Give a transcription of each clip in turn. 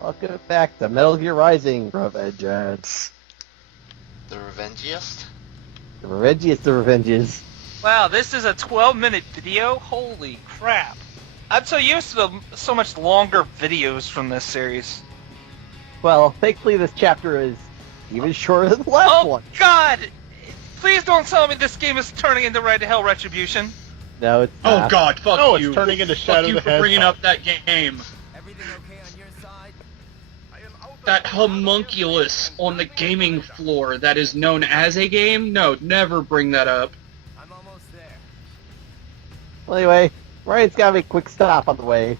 Welcome back to Metal Gear Rising, Revengeance. The Revengiest? The Revengeance, the Revenges. Wow, this is a 12-minute video? Holy crap. I'm so used to so much longer videos from this series. Well, thankfully this chapter is even shorter than the last one. Oh, God! Please don't tell me this game is turning into Ride to Hell Retribution. No, it's Oh not. God, fuck No, you. it's turning into Fuck Shadow you the for bringing Hedgehog. up that game. Everything okay on your side? I am out That homunculus on the gaming floor that is known as a game? No, never bring that up. I'm almost there. Well, anyway, Ryan's got to make a quick stop on the way.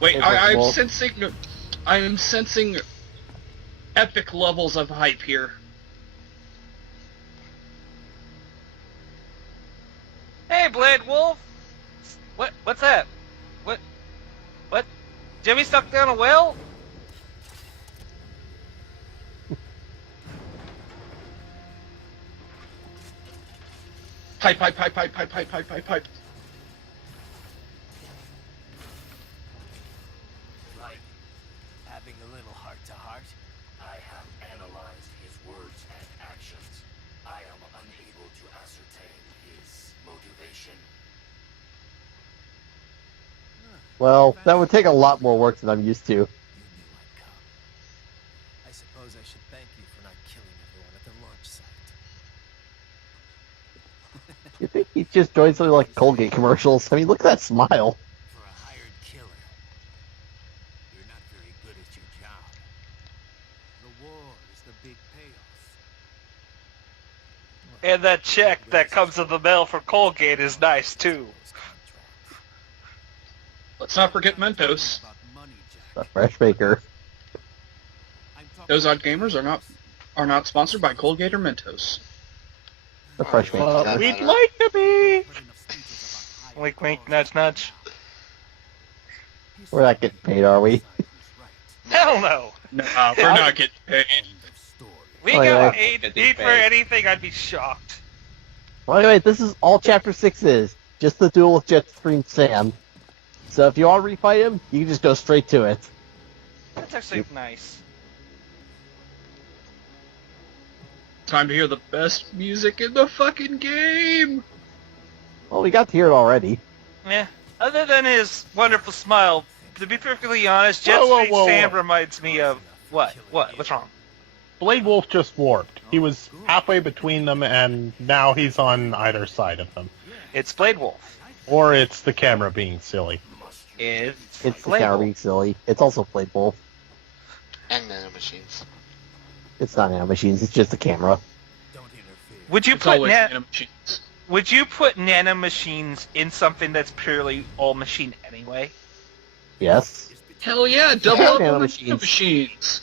Wait, Hey, I'm Wolf. sensing epic levels of hype here. Hey, Blade Wolf! What's that? What? Jimmy stuck down a well? Hype. Right. Having a little heart-to-heart? I have analyzed his words and actions. I am unable to ascertain his motivation. Well, that would take a lot more work than I'm used to. You knew I'd come. I suppose I should thank you for not killing everyone at the launch site. You think he just joined something like Colgate commercials? I mean, look at that smile. For a hired killer, you're not very good at your job. The war is the big payoff. And that check that comes in the mail for Colgate is nice, too. Let's not forget Mentos. The Fresh Baker. Those odd gamers are not sponsored by Colgate or Mentos. The Fresh Baker. Well, We'd like to be! Wink, wink, nudge, nudge. We're not getting paid, are we? Hell no! Nah, we're not getting paid. We Oh, got yeah. paid for anything, I'd be shocked. Well, anyway, this is all Chapter 6 is. Just the duel with Jetstream Sam. So if you want to refight him, you can just go straight to it. That's actually nice. Time to hear the best music in the fucking game. Well, we got to hear it already. Yeah. Other than his wonderful smile, to be perfectly honest, Whoa, whoa, Jetstream whoa, Sam whoa. reminds me of... What? What's wrong? Blade Wolf just warped. He was halfway between them, and now he's on either side of them. It's Blade Wolf. Or it's the camera being silly. It's It's the Blade camera Wolf. being silly. It's also Blade Wolf. And nanomachines. It's not nanomachines, it's just the camera. Don't interfere. Would you It's put always nanomachines. Would you put nanomachines in something that's purely all machine anyway? Yes. Hell yeah, double up on the Nanomachines. nanomachines.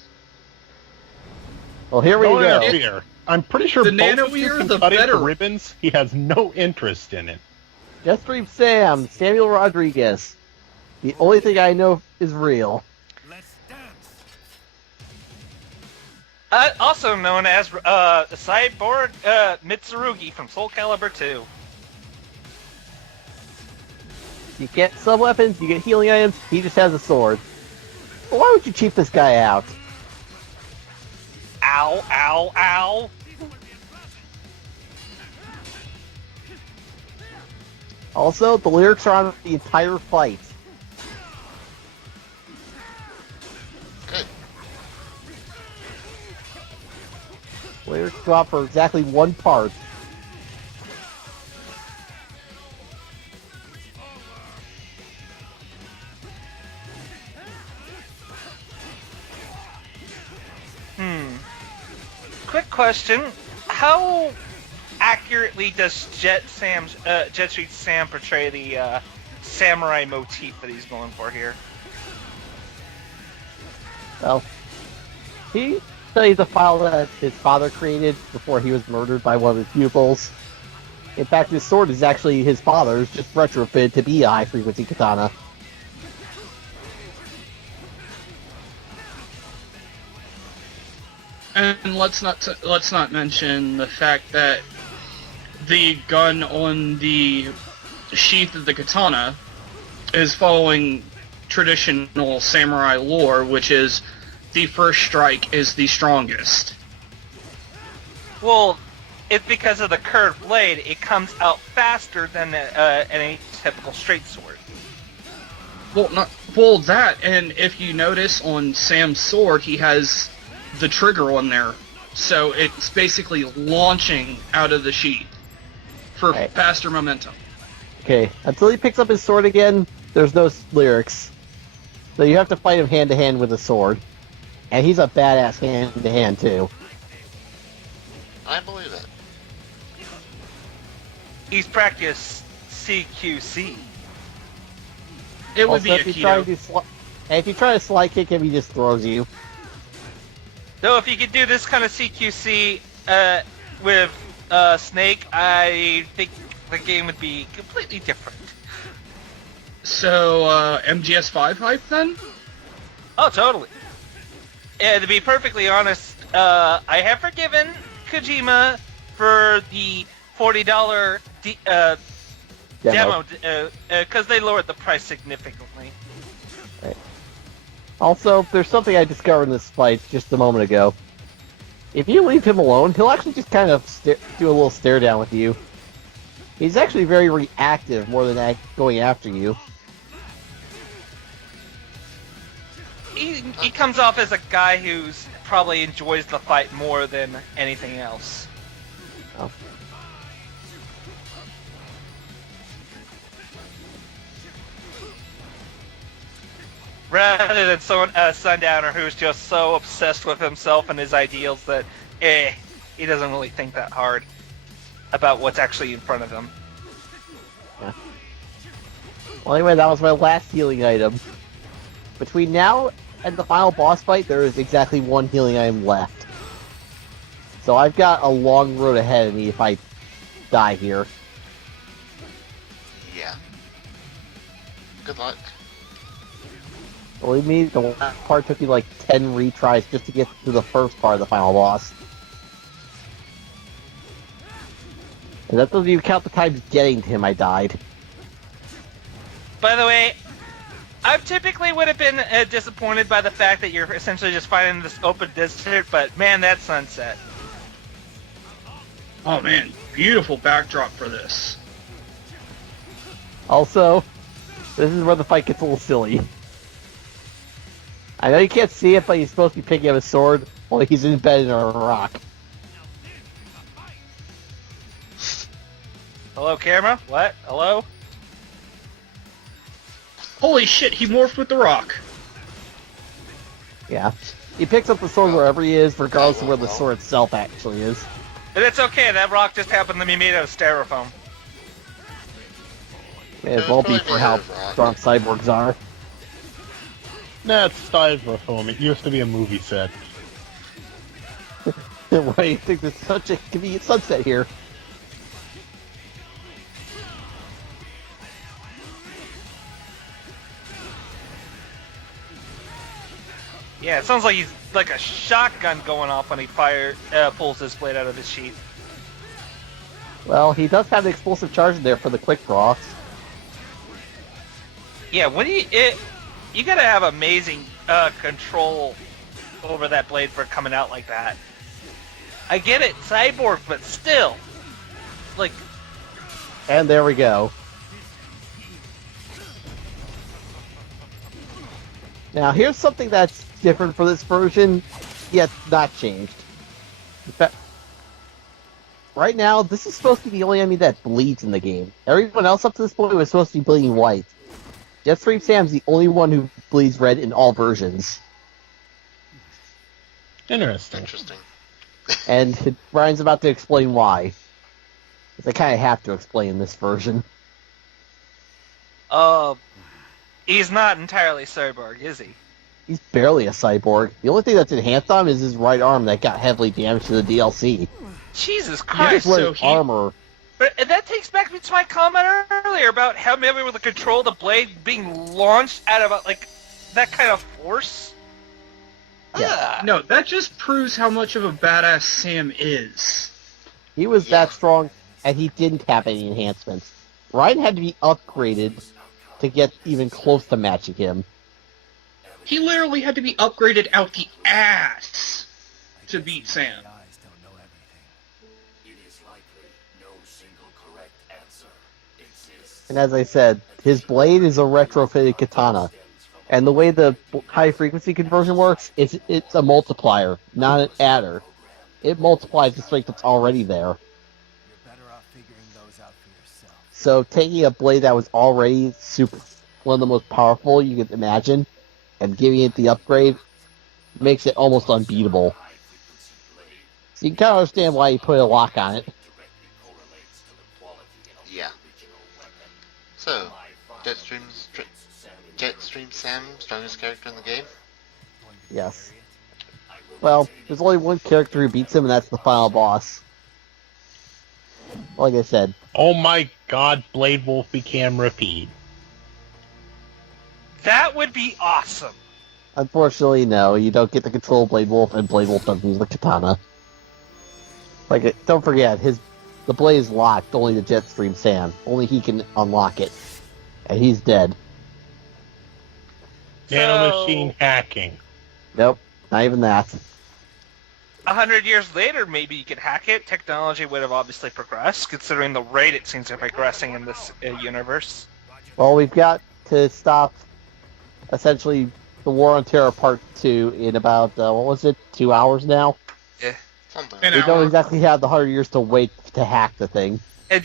Well, here we Don't go. interfere. I'm pretty sure The both of you nanometer, can the cut it better. to ribbons. He has no interest in it. Jetstream Sam, Samuel Rodriguez. The only thing I know is real. Let's dance. Also known as Cyborg Mitsurugi from Soul Calibur 2. You get sub-weapons, you get healing items, he just has a sword. But why would you cheat this guy out? Ow, ow, ow. Also, the lyrics are on the entire fight. Good. Lyrics go out for exactly one part. Quick question. How accurately does Jetstream Sam portray the samurai motif that he's going for here? Well, he studied the file that his father created before he was murdered by one of his pupils. In fact, his sword is actually his father's, just retrofitted to be a high-frequency katana. And let's not mention the fact that the gun on the sheath of the katana is following traditional samurai lore, which is the first strike is the strongest. Well, it's because of the curved blade. It comes out faster than any typical straight sword. Well, that, and if you notice on Sam's sword, he has the trigger on there, so it's basically launching out of the sheath for Right. faster momentum. Okay, until he picks up his sword again, there's no lyrics. So you have to fight him hand to hand with a sword. And he's a badass hand to hand too. I believe it. He's practiced CQC. It would Also, be if you try to Aikido. do and if you try to slide kick him, he just throws you. Though if you could do this kind of CQC with Snake, I think the game would be completely different. So, MGS5 hype then? Oh, totally. And to be perfectly honest, I have forgiven Kojima for the $40 demo because they lowered the price significantly. Also, there's something I discovered in this fight just a moment ago. If you leave him alone, he'll actually just kind of do a little stare down with you. He's actually very reactive more than going after you. He comes off as a guy who's probably enjoys the fight more than anything else. Oh. Rather than someone Sundowner who's just so obsessed with himself and his ideals that he doesn't really think that hard about what's actually in front of him. Yeah. Well, anyway, that was my last healing item. Between now and the final boss fight, there is exactly one healing item left. So I've got a long road ahead of me if I die here. Yeah. Good luck. Believe me, the last part took me like 10 retries just to get to the first part of the final boss. And that doesn't even count the times getting to him I died. By the way, I typically would have been disappointed by the fact that you're essentially just fighting this open desert, but man, that sunset. Oh man, beautiful backdrop for this. Also, this is where the fight gets a little silly. I know you can't see it, but he's supposed to be picking up a sword while he's embedded in a rock. Hello, camera? What? Hello? Holy shit, he morphed with the rock. Yeah. He picks up the sword wherever he is, regardless of where the sword itself actually is. And it's okay, that rock just happened to be made out of styrofoam. May as well be for how strong cyborgs are. Nah, it's styrofoam. It used to be a movie set. Why do you think there's such a convenient sunset here? Yeah, it sounds like he's like a shotgun going off when he pulls this blade out of his sheath. Well, he does have the explosive charge in there for the quick draw. Yeah, when you gotta have amazing control over that blade for coming out like that. I get it, cyborg, but still, like, And there we go. Now, here's something that's different for this version, yet not changed. In fact, right now, this is supposed to be the only enemy that bleeds in the game. Everyone else up to this point was supposed to be bleeding white. Jetstream Sam's the only one who bleeds red in all versions. Interesting. Interesting. And Brian's about to explain why. Because I kind of have to explain this version. he's not entirely cyborg, is he? He's barely a cyborg. The only thing that's enhanced on him is his right arm that got heavily damaged to the DLC. Jesus He Christ! just wears so he- armor. But that takes back me to my comment earlier about how maybe with the control of the blade being launched out of like that kind of force. Yeah. Ugh. No, that just proves how much of a badass Sam is. He was Yeah. that strong, and he didn't have any enhancements. Ryan had to be upgraded to get even close to matching him. He literally had to be upgraded out the ass to beat Sam. Eyes don't know everything. It is likely no single correct answer exists. And as I said, his blade is a retrofitted katana. And the way the high frequency conversion works is it's a multiplier, not an adder. It multiplies the strength that's already there. You're better off figuring those out for yourself. So taking a blade that was already one of the most powerful you could imagine, and giving it the upgrade makes it almost unbeatable. So you can kind of understand why he put a lock on it. Yeah. So, Jetstream Sam, strongest character in the game? Yes. Well, there's only one character who beats him, and that's the final boss. Like I said. Oh my god, Blade Wolf became repeat. That would be awesome. Unfortunately, no. You don't get to control Blade Wolf, and Blade Wolf doesn't use the katana. Don't forget, the blade is locked only to Jetstream Sam. Only he can unlock it. And he's dead. Nanomachine hacking. Nope, not even that. 100 years later, maybe you could hack it. Technology would have obviously progressed, considering the rate it seems to be progressing in this universe. Well, we've got to stop, essentially, the War on Terror Part 2 in about, 2 hours now? Yeah. Something. An We hour. don't exactly have the 100 years to wait to hack the thing. And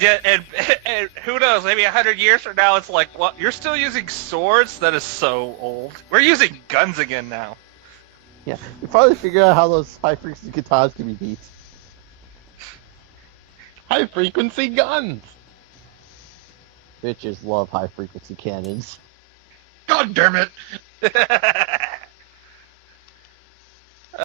who knows? Maybe 100 years from now, it's like, what? You're still using swords? That is so old. We're using guns again now. Yeah, we finally figured out how those high-frequency katanas can be beat. High frequency guns! Bitches love high-frequency cannons. God damn it!